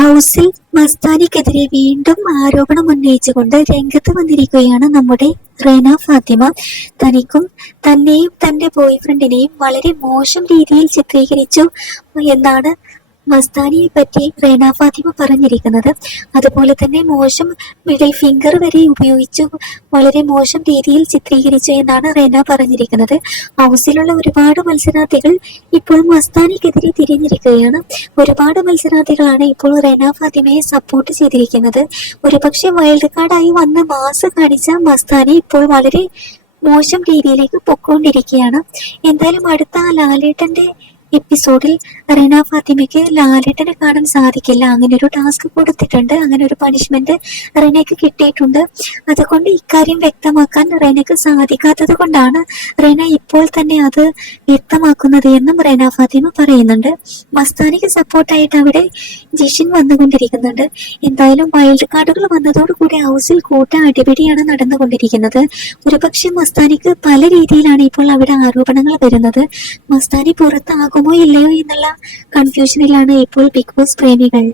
ഹൗസിൽ മസ്താനിക്കെതിരെ വീണ്ടും ആരോപണം ഉന്നയിച്ചുകൊണ്ട് രംഗത്ത് വന്നിരിക്കുകയാണ് നമ്മുടെ റേന ഫാത്തിമ. തനിക്കും തന്നെയും തന്റെ ബോയ്ഫ്രണ്ടിനെയും വളരെ മോശം രീതിയിൽ ചിത്രീകരിച്ചു എന്നാണ് മസ്താനിയെ പറ്റി റേന ഫാത്തിമ പറഞ്ഞിരിക്കുന്നത് അതുപോലെ തന്നെ മോശം മിഡിൽ ഫിംഗർ വരെ ഉപയോഗിച്ചു വളരെ മോശം രീതിയിൽ ചിത്രീകരിച്ചു എന്നാണ് റേന പറഞ്ഞിരിക്കുന്നത്. ഹൗസിലുള്ള ഒരുപാട് മത്സരാർത്ഥികൾ ഇപ്പോൾ മസ്താനിക്കെതിരെ തിരിഞ്ഞിരിക്കുകയാണ്. ഒരുപാട് മത്സരാർത്ഥികളാണ് ഇപ്പോൾ റേന ഫാത്തിമയെ സപ്പോർട്ട് ചെയ്തിരിക്കുന്നത്. ഒരുപക്ഷെ വൈൽഡ് കാർഡായി വന്ന മാസ് കാണിച്ച മസ്താനി ഇപ്പോൾ വളരെ മോശം രീതിയിലേക്ക് പൊക്കോണ്ടിരിക്കുകയാണ്. എന്തായാലും അടുത്ത ആ ലാലേട്ടന്റെ എപ്പിസോഡിൽ റെന ഫാത്തിമയ്ക്ക് ലാലേട്ടനെ കാണാൻ സാധിക്കില്ല. അങ്ങനെ ഒരു ടാസ്ക് കൊടുത്തിട്ടുണ്ട്. അങ്ങനെ ഒരു പണിഷ്മെന്റ് റെനയ്ക്ക് കിട്ടിയിട്ടുണ്ട്. അതുകൊണ്ട് ഇക്കാര്യം വ്യക്തമാക്കാൻ റെനയ്ക്ക് സാധിക്കാത്തത് കൊണ്ടാണ് റെന ഇപ്പോൾ തന്നെ അത് വ്യക്തമാക്കുന്നത് എന്നും റെന ഫാത്തിമ പറയുന്നുണ്ട്. മസ്താനിക്ക് സപ്പോർട്ടായിട്ട് അവിടെ ജിഷിൻ വന്നുകൊണ്ടിരിക്കുന്നുണ്ട്. എന്തായാലും വൈൽഡ് കാർഡുകൾ വന്നതോടുകൂടി ഹൗസിൽ കൂട്ട അടിപിടിയാണ് നടന്നുകൊണ്ടിരിക്കുന്നത്. ഒരുപക്ഷെ മസ്താനിക്ക് പല രീതിയിലാണ് ഇപ്പോൾ അവിടെ ആരോപണങ്ങൾ വരുന്നത്. മസ്താനി പുറത്താകുമോ ഇല്ലയോ എന്നുള്ള കൺഫ്യൂഷനിലാണ് ഇപ്പോൾ ബിഗ് ബോസ് പ്രേമികൾ.